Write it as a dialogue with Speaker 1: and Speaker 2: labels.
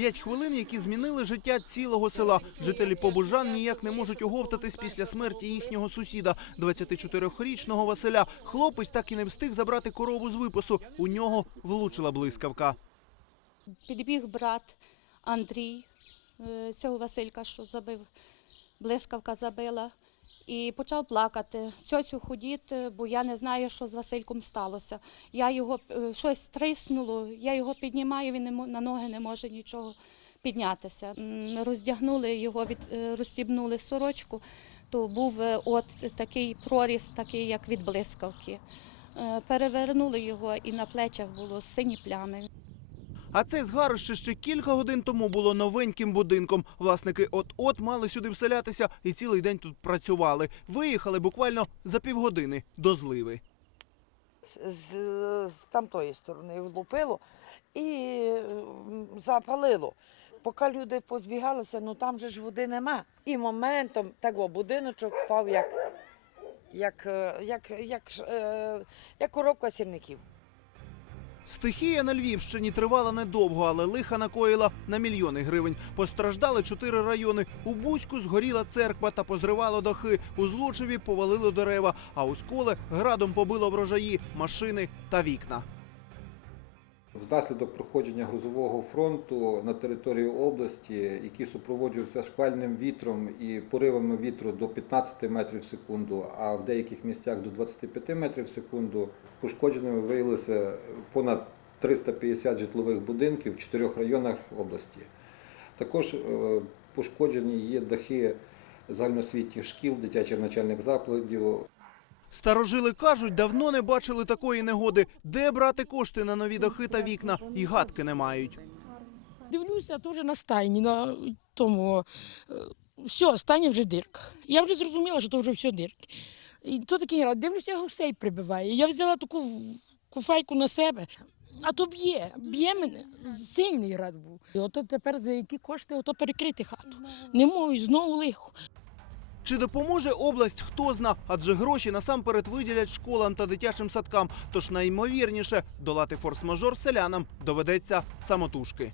Speaker 1: П'ять хвилин, які змінили життя цілого села. Жителі Побужан ніяк не можуть оговтатись після смерті їхнього сусіда, 24-річного Василя. Хлопець так і не встиг забрати корову з випасу. У нього влучила блискавка.
Speaker 2: Підбіг брат Андрій, е, цього Василька, що забив, блискавка забила, і почав плакати. Цьоцю ходіти, бо я не знаю, що з Васильком сталося. Я його е, щось триснуло, я його піднімаю, він на ноги не може нічого піднятися. Роздягнули його, від, е, розстібнули сорочку, то був е, от такий проріз, такий як від блискавки. Перевернули його і на плечах було сині плями.
Speaker 1: А це згарище ще кілька годин тому було новеньким будинком. Власники от-от мали сюди вселятися і цілий день тут працювали. Виїхали буквально за півгодини до зливи.
Speaker 3: з, з, з тамтої сторони влупило і запалило. Поки люди позбігалися, ну там же ж води нема. І моментом того будиночок впав як, як, е, як, як, ш- е, як коробка сірників.
Speaker 1: Стихія на Львівщині тривала недовго, але лиха накоїла на мільйони гривень. Постраждали чотири райони. У Бузьку згоріла церква та позривало дахи. У Злочеві повалило дерева, а у Сколе градом побило врожаї, машини та вікна.
Speaker 4: Внаслідок проходження грузового фронту на територію області, який супроводжувався шквальним вітром і поривами вітру до 15 метрів в секунду, а в деяких місцях до 25 метрів в секунду, пошкодженими виявилося понад 350 житлових будинків в чотирьох районах області. Також е, пошкоджені є дахи загальноосвітніх шкіл, дитячих навчальних закладів,
Speaker 1: Старожили кажуть, давно не бачили такої негоди. Де брати кошти на нові дахи та вікна? І гадки не мають.
Speaker 5: Дивлюся, теж на стайні, на тому. е, Все, стайні вже дирка. Я вже зрозуміла, що то вже все дирки. І то такий град, дивлюся, гусей прибиває. Я взяла таку куфайку на себе, а то б'є, б'є мене. Сильний град був. І ото тепер за які кошти ото перекрити хату. Не можу, знову лихо.
Speaker 1: Чи допоможе область, хто зна, адже гроші насамперед виділять школам та дитячим садкам. Тож найімовірніше долати форс-мажор селянам доведеться самотужки.